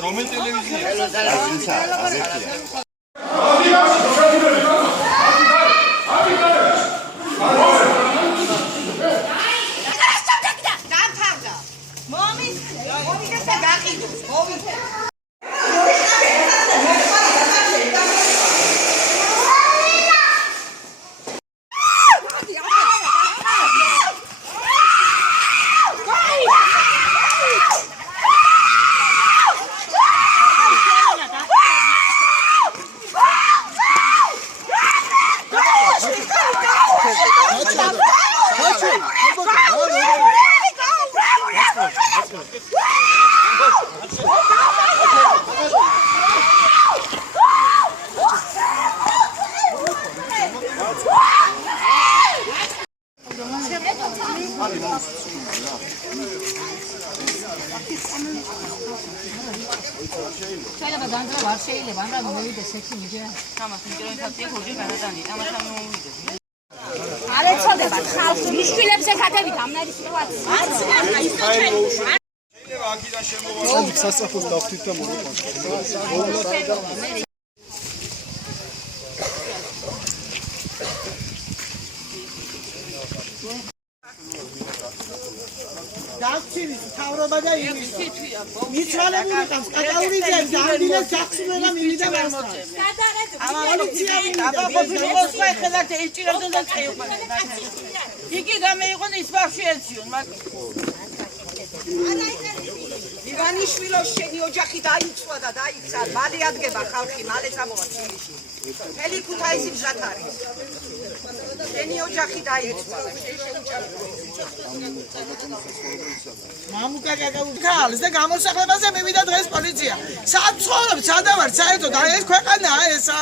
Roman televiziya. შეიძლება დაანძრა არ შეიძლება, ან რა მოვიდეს ერთი მიგე. ამას მიგე ინფექცია ხოჯი გადადანი. ამას ამ მოვიდეს. არ ეცოდება ხალხს მიშვილებს ეკათებით ამნაირი სიტუაცია. არც არა, ისო ჩვენ. შეიძლება აქედან შემოვაწყოთ სასწრაფოს დავხვით და მოვიყვანოთ. დაცვის თავრობა და იმის მიცვალებული ყავს კაკაურიძეებს დაანდილეს ჯაქსუნა და მივიდა მასთან პოლიცია აბა ყოფილი მოსკვა ხელათ ეჭირებდა და წეიყვანა იგი გამეიყო ის ბავშვი ერჩიონ მაგ ივანიშვილო შენი ოჯახი დაიცვა და დაიქცა მალე ადგება ხალხი მალე წამოვა თბილისში მთელი ქუთაისი მზად არის შენი ოჯახი დაიცვა მამუკა კაკაურიძეებს და გამოსახლებაზე მივიდა დღეს პოლიცია სად ცხოვრობ სადა ვარ საერთოდ ეს ქვეყანაა ესა